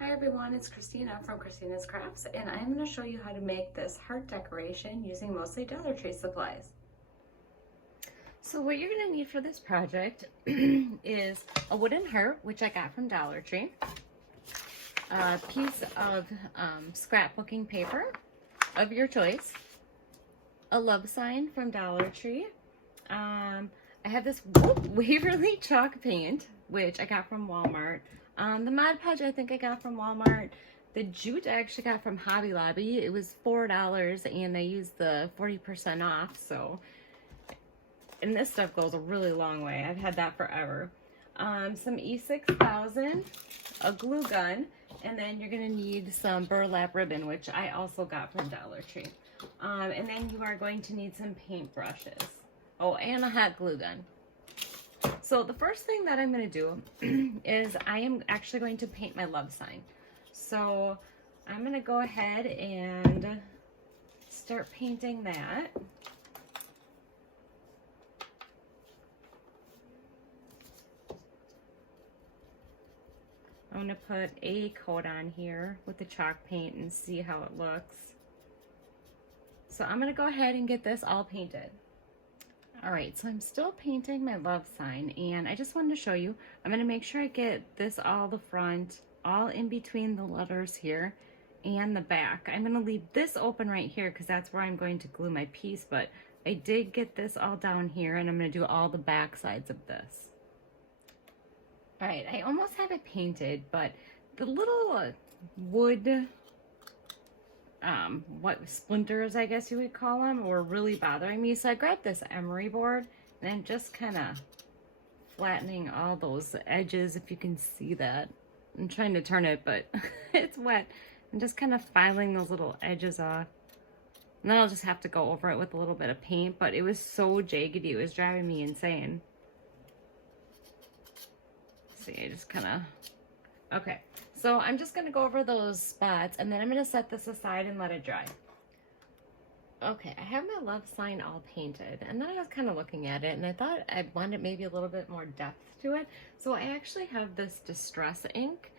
Hi everyone, it's Christina from Christina's Crafts, and I'm going to show you how to make this heart decoration using mostly Dollar Tree supplies. So what you're going to need for this project is a wooden heart, which I got from Dollar Tree, a piece of scrapbooking paper of your choice, a love sign from Dollar Tree. I have this Waverly chalk paint, which I got from Walmart. The Mod Podge I think I got from Walmart. The jute I actually got from Hobby Lobby. It was $4 and I used the 40% off, so. And this stuff goes a really long way. I've had that forever. Some E6000, a glue gun, and then you're gonna need some burlap ribbon, which I also got from Dollar Tree. And then you are going to need some paint brushes. Oh, and a hot glue gun. So the first thing that I'm going to do is I am actually going to paint my love sign. So I'm going to go ahead and start painting that. I'm going to put a coat on here with the chalk paint and see how it looks. So I'm going to go ahead and get this all painted. All right, so I'm still painting my love sign, and I just wanted to show you, I'm going to make sure I get this all the front, all in between the letters here, and the back. I'm going to leave this open right here because that's where I'm going to glue my piece, but I did get this all down here, and I'm going to do all the back sides of this. All right, I almost have it painted, but the little wood what splinters, I guess you would call them, were really bothering me. So I grabbed this emery board and I'm just kind of flattening all those edges, if you can see that. I'm trying to turn it, but it's wet. I'm just kind of filing those little edges off. And then I'll just have to go over it with a little bit of paint, but it was so jaggedy, it was driving me insane. See, I just kind of, okay. So I'm just gonna go over those spots and then I'm gonna set this aside and let it dry. Okay, I have my love sign all painted, and then I was kind of looking at it and I thought I wanted maybe a little bit more depth to it. So I actually have this distress ink.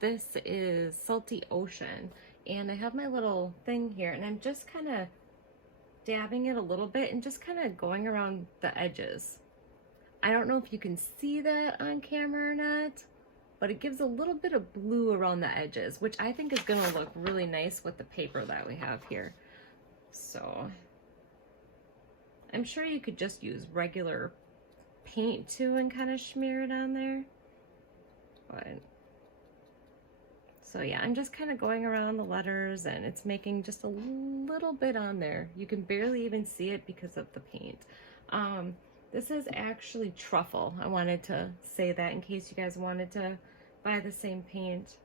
This is Salty Ocean, and I have my little thing here and I'm just kind of dabbing it a little bit and just kind of going around the edges. I don't know if you can see that on camera or not, but it gives a little bit of blue around the edges, which I think is going to look really nice with the paper that we have here. So I'm sure you could just use regular paint too and kind of smear it on there. But so yeah, I'm just kind of going around the letters and it's making just a little bit on there. You can barely even see it because of the paint. This is actually truffle. I wanted to say that in case you guys wanted to buy the same paint.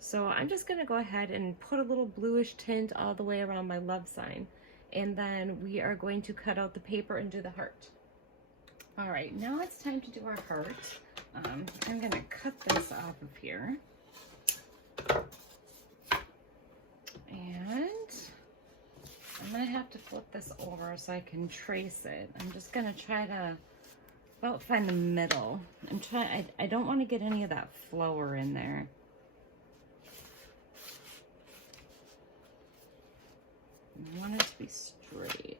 So I'm just gonna go ahead and put a little bluish tint all the way around my love sign. And then we are going to cut out the paper and do the heart. All right, now it's time to do our heart. I'm gonna cut this off of here. And I'm gonna have to flip this over so I can trace it. I'm just gonna try to about find the middle. I don't want to get any of that flower in there. I want it to be straight.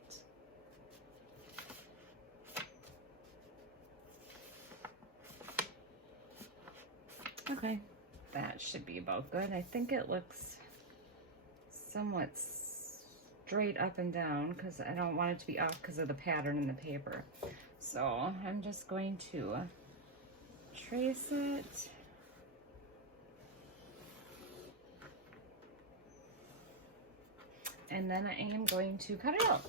Okay, that should be about good. I think it looks somewhat straight up and down because I don't want it to be off because of the pattern in the paper. So I'm just going to trace it. And then I am going to cut it out.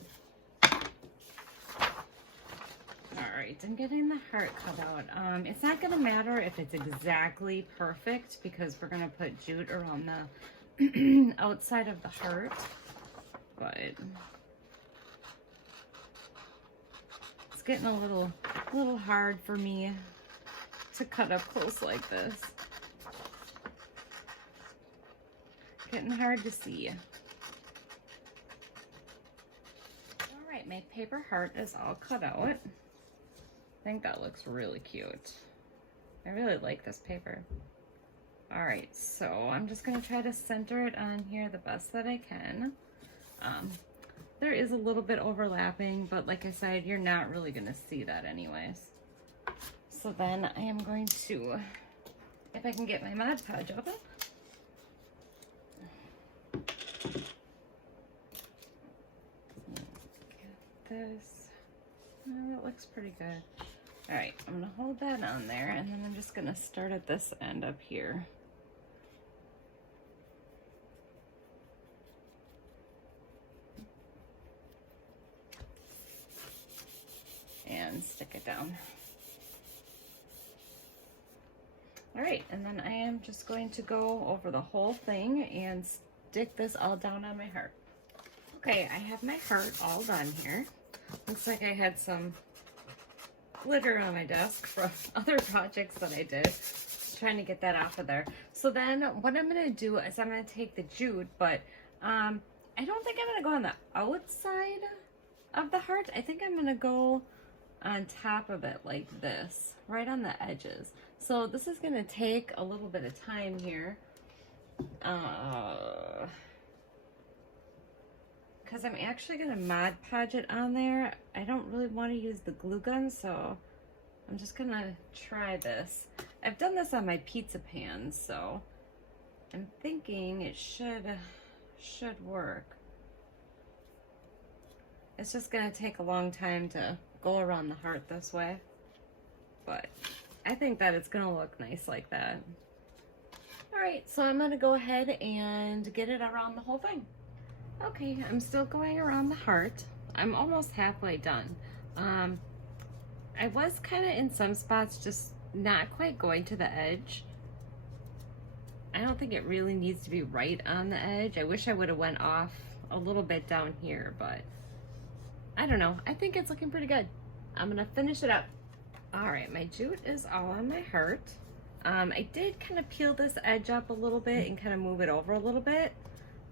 All right, I'm getting the heart cut out. It's not gonna matter if it's exactly perfect because we're gonna put jute around the outside of the heart, but it's getting a little hard for me to cut up close like this. Getting hard to see. All right, my paper heart is all cut out. I think that looks really cute. I really like this paper. All right, so I'm just gonna try to center it on here the best that I can. There is a little bit overlapping, but like I said, you're not really gonna see that anyways. So then I am going to, if I can get my Mod Podge open. Get this. Oh, that looks pretty good. All right, I'm gonna hold that on there, and then I'm just gonna start at this end up here. And stick it down. All right, and then I am just going to go over the whole thing and stick this all down on my heart. Okay, I have my heart all done here. Looks like I had some glitter on my desk from other projects that I did. Just trying to get that off of there. So then what I'm gonna do is I'm gonna take the jute, but I don't think I'm gonna go on the outside of the heart. I think I'm gonna go on top of it like this, right on the edges. So this is gonna take a little bit of time here. Because I'm actually gonna Mod Podge it on there. I don't really want to use the glue gun, so I'm just gonna try this. I've done this on my pizza pan, so I'm thinking it should work. It's just gonna take a long time to go around the heart this way, but I think that it's gonna look nice like that. All right, so I'm gonna go ahead and get it around the whole thing. Okay, I'm still going around the heart. I'm almost halfway done. I was kind of in some spots just not quite going to the edge. I don't think it really needs to be right on the edge. I wish I would have went off a little bit down here, but I don't know. I think it's looking pretty good. I'm gonna finish it up. All right, my jute is all on my heart. I did kind of peel this edge up a little bit and kind of move it over a little bit.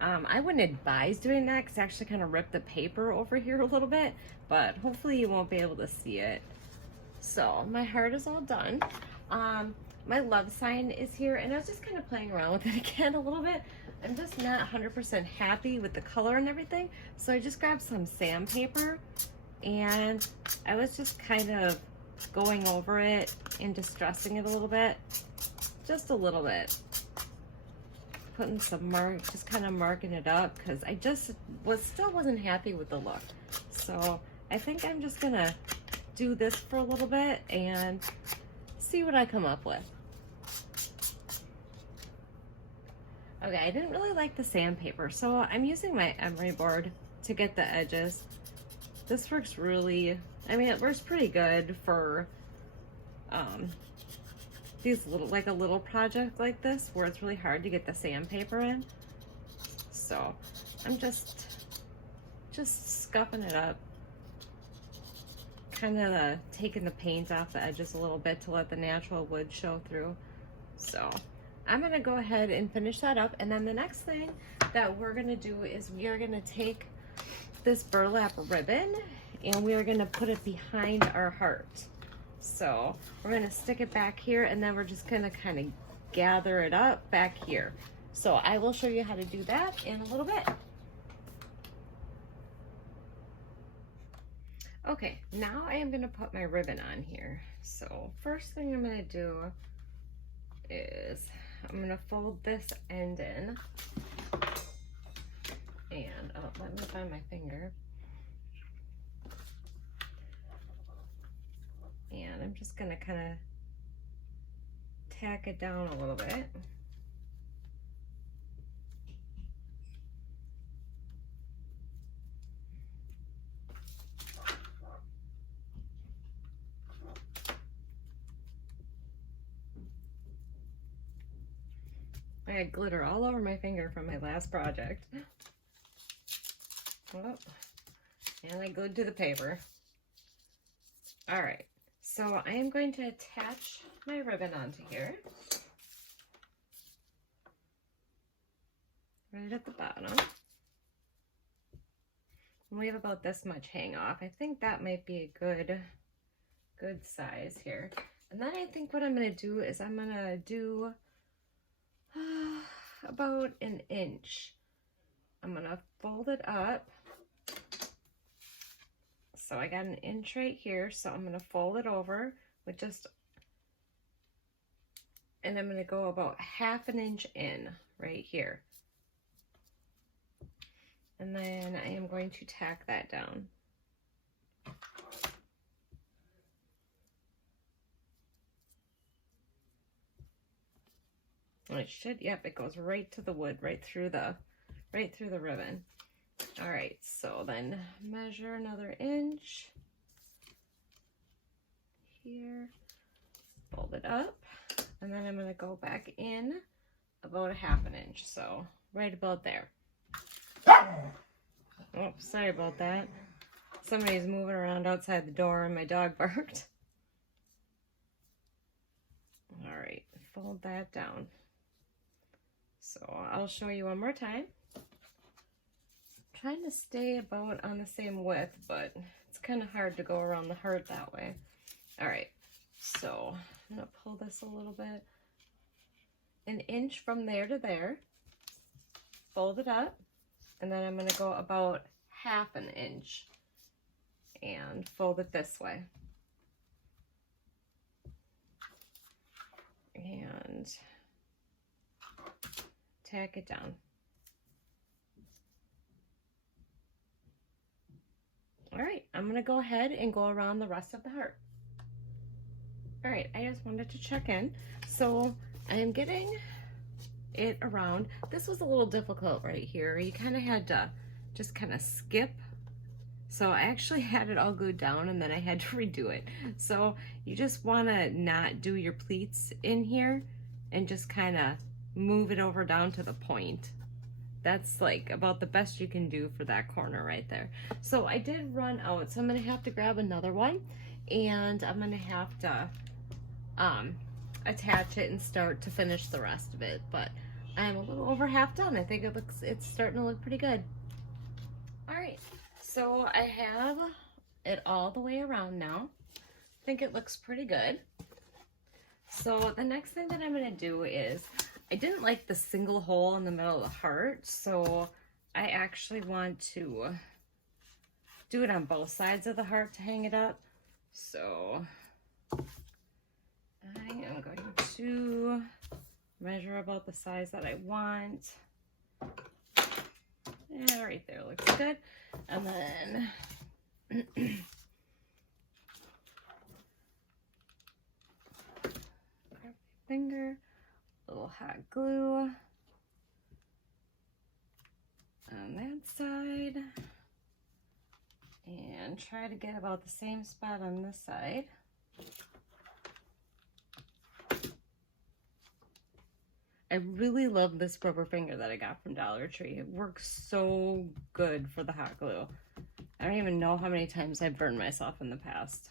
I wouldn't advise doing that because I actually kind of ripped the paper over here a little bit, but hopefully you won't be able to see it. So my heart is all done. My love sign is here, and I was just kind of playing around with it again a little bit. I'm just not 100% happy with the color and everything, so I just grabbed some sandpaper, and I was just kind of going over it and distressing it a little bit, just a little bit. Putting some just kind of marking it up because I just still wasn't happy with the look. So I think I'm just gonna do this for a little bit and see what I come up with. Okay, I didn't really like the sandpaper, so I'm using my emery board to get the edges. This works really, I mean, it works pretty good for these like a little project like this where it's really hard to get the sandpaper in. So I'm just scuffing it up, kind of taking the paint off the edges a little bit to let the natural wood show through. So I'm gonna go ahead and finish that up, and then the next thing that we're gonna do is we are gonna take this burlap ribbon and we are gonna put it behind our heart. So we're gonna stick it back here, and then we're just gonna kind of gather it up back here. So I will show you how to do that in a little bit. Okay, now I am gonna put my ribbon on here. So first thing I'm gonna do is I'm gonna fold this end in, and let me find my finger. And I'm just gonna kind of tack it down a little bit. I had glitter all over my finger from my last project. Oh, and I glued to the paper. All right. So I am going to attach my ribbon onto here, right at the bottom. And we have about this much hang off. I think that might be a good size here. And then I think what I'm going to do is I'm going to do about an inch. I'm gonna fold it up. So I got an inch right here, so I'm gonna fold it over with just, and I'm gonna go about half an inch in right here. And then I am going to tack that down. And it should, yep, it goes right to the wood, right through the ribbon. All right, so then measure another inch here, fold it up, and then I'm gonna go back in about a half an inch, so right about there. Oh, sorry about that. Somebody's moving around outside the door and my dog barked. All right, fold that down. So I'll show you one more time. Trying to stay about on the same width, but it's kind of hard to go around the heart that way. All right, so I'm gonna pull this a little bit. An inch from there to there, fold it up, and then I'm gonna go about half an inch and fold it this way. And tack it down. All right, I'm gonna go ahead and go around the rest of the heart. All right, I just wanted to check in. So I am getting it around. This was a little difficult right here. You kind of had to just kind of skip. So I actually had it all glued down and then I had to redo it. So you just wanna not do your pleats in here and just kind of move it over down to the point. That's like about the best you can do for that corner right there. So I did run out, so I'm gonna have to grab another one and I'm gonna have to attach it and start to finish the rest of it. But I'm a little over half done. I think it's starting to look pretty good. All right, so I have it all the way around now. I think it looks pretty good. So the next thing that I'm gonna do is, I didn't like the single hole in the middle of the heart, so I actually want to do it on both sides of the heart to hang it up. So I am going to measure about the size that I want. Yeah, right there looks good. And then grab my finger, a little hot glue on that side, and try to get about the same spot on this side. I really love this rubber finger that I got from Dollar Tree. It works so good for the hot glue. I don't even know how many times I've burned myself in the past.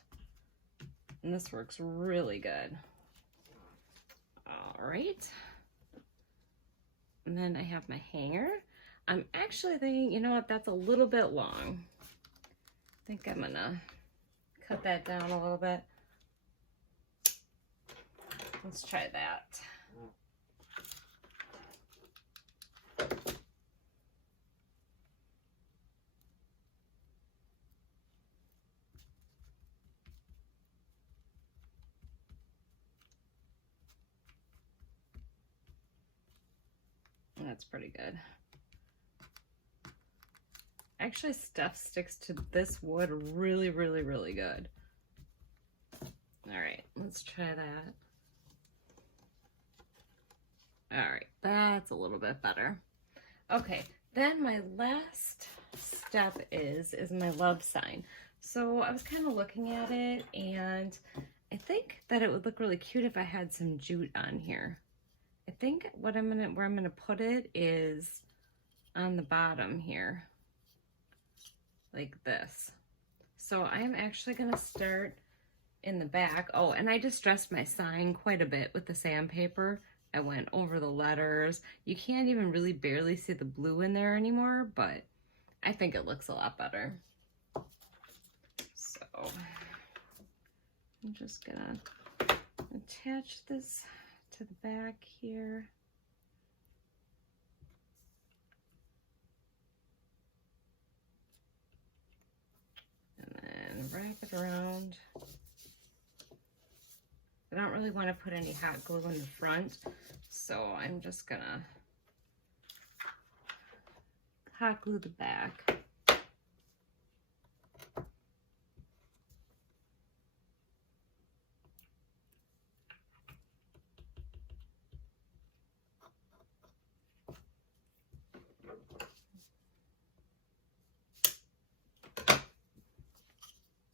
And this works really good. All right. And then I have my hanger. I'm actually thinking, you know what, that's a little bit long. I think I'm gonna cut that down a little bit. Let's try that. That's pretty good. Actually, stuff sticks to this wood really, really, really good. All right, let's try that. All right, that's a little bit better. Okay, then my last step is my love sign. So I was kind of looking at it, and I think that it would look really cute if I had some jute on here. I think where I'm gonna put it is on the bottom here, like this. So I'm actually gonna start in the back. Oh, and I distressed my sign quite a bit with the sandpaper. I went over the letters. You can't even really barely see the blue in there anymore, but I think it looks a lot better. So I'm just gonna attach this to the back here. around. I don't really want to put any hot glue in the front, so I'm just gonna hot glue the back.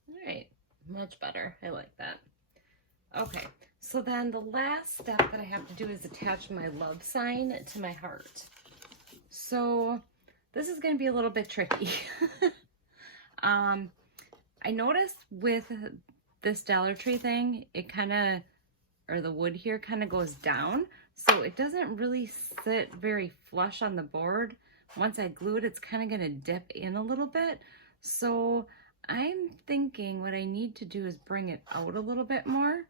All right, much better. I like that. Okay, so then the last step that I have to do is attach my love sign to my heart. So this is going to be a little bit tricky. I noticed with this Dollar Tree thing, it kind of, or the wood here kind of goes down. So it doesn't really sit very flush on the board. Once I glue it, it's kind of going to dip in a little bit. So I'm thinking what I need to do is bring it out a little bit more.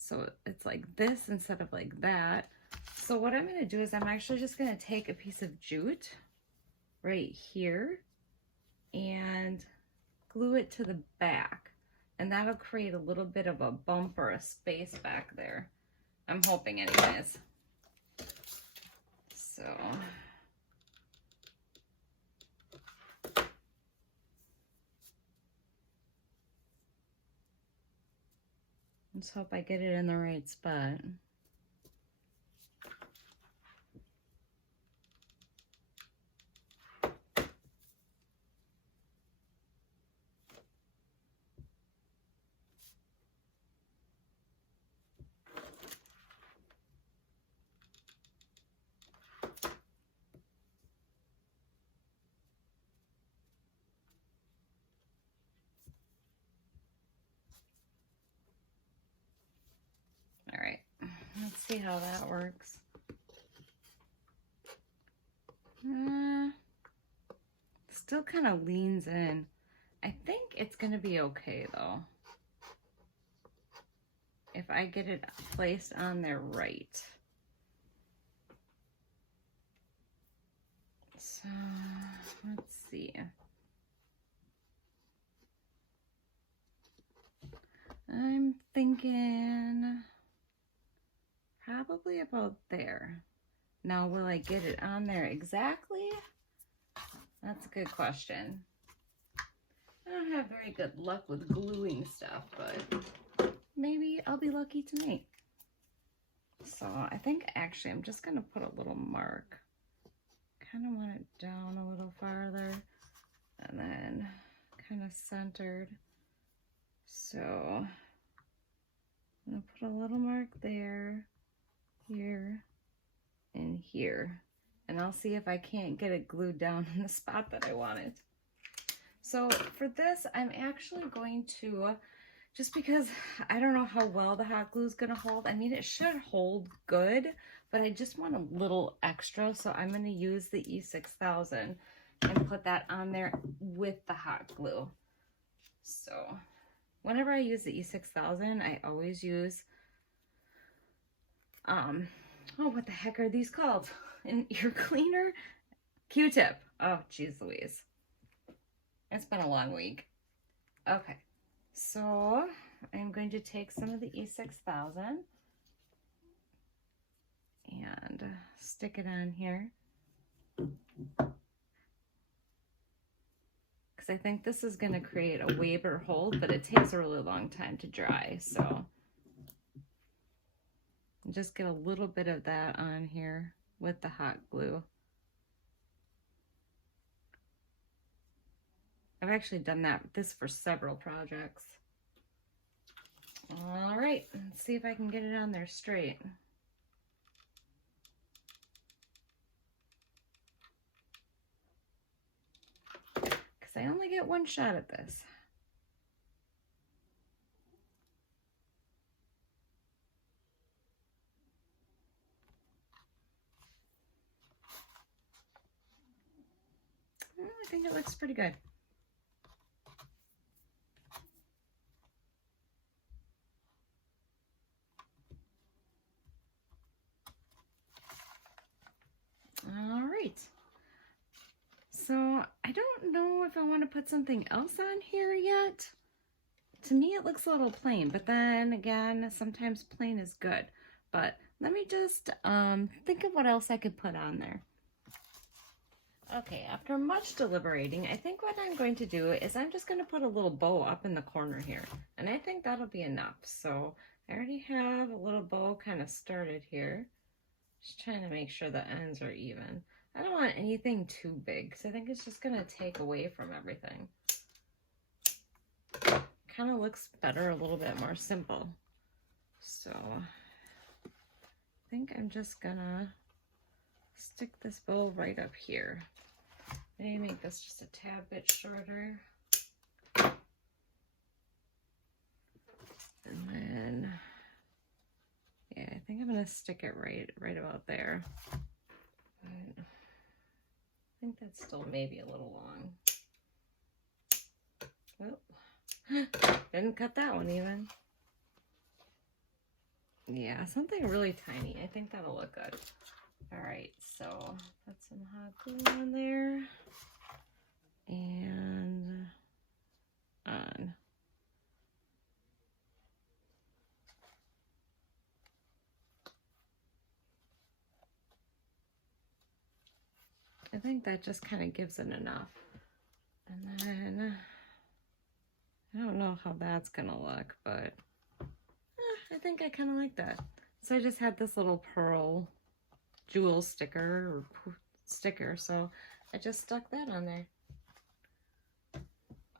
So it's like this instead of like that. So what I'm going to do is I'm actually just going to take a piece of jute right here and glue it to the back. And that'll create a little bit of a bump or a space back there. I'm hoping anyways. So let's hope I get it in the right spot. All right, let's see how that works. Still kind of leans in. I think it's going to be okay though, if I get it placed on there right. So let's see. I'm thinking probably about there. Now, will I get it on there exactly? That's a good question. I don't have very good luck with gluing stuff, but maybe I'll be lucky tonight. So I think actually I'm just gonna put a little mark. Kind of want it down a little farther and then kind of centered. So I'm gonna put a little mark there, here, and here. And I'll see if I can't get it glued down in the spot that I want it. So for this, I'm actually going to, just because I don't know how well the hot glue is going to hold. I mean, it should hold good, but I just want a little extra. So I'm going to use the E6000 and put that on there with the hot glue. So whenever I use the E6000, I always use, oh, what the heck are these called? An ear cleaner? Q-tip. Oh, geez Louise. It's been a long week. Okay, so I'm going to take some of the E6000 and stick it on here. Because I think this is going to create a waver hold, but it takes a really long time to dry, so just get a little bit of that on here with the hot glue. I've actually done this for several projects. All right, let's see if I can get it on there straight. Because I only get one shot at this. I think it looks pretty good. All right. So I don't know if I want to put something else on here yet. to me it looks a little plain, but then again, sometimes plain is good. But let me just think of what else I could put on there. Okay, after much deliberating, I think what I'm going to do is I'm just going to put a little bow up in the corner here. And I think that'll be enough. So I already have a little bow kind of started here. Just trying to make sure the ends are even. I don't want anything too big because I think it's just going to take away from everything. Kind of looks better, a little bit more simple. So I think I'm just gonna stick this bow right up here. Maybe make this just a tad bit shorter. And then, yeah, I think I'm gonna stick it right about there. But I think that's still maybe a little long. Oh, didn't cut that one even. Yeah, something really tiny. I think that'll look good. All right, so put some hot glue on there and on. I think that just kind of gives it enough. And then, I don't know how that's gonna look, but I think I kind of like that. So I just had this little pearl jewel sticker, so I just stuck that on there.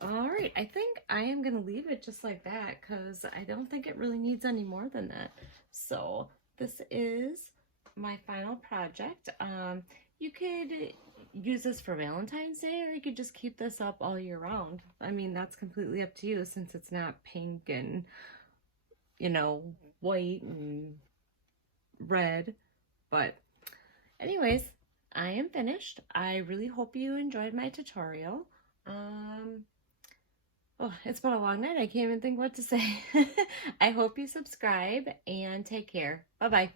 All right, I think I am gonna leave it just like that because I don't think it really needs any more than that. So this is my final project. You could use this for Valentine's Day, or you could just keep this up all year round. I mean, that's completely up to you since it's not pink and, you know, white and red. But anyways, I am finished. I really hope you enjoyed my tutorial. Oh, it's been a long night. I can't even think what to say. I hope you subscribe and take care. Bye-bye.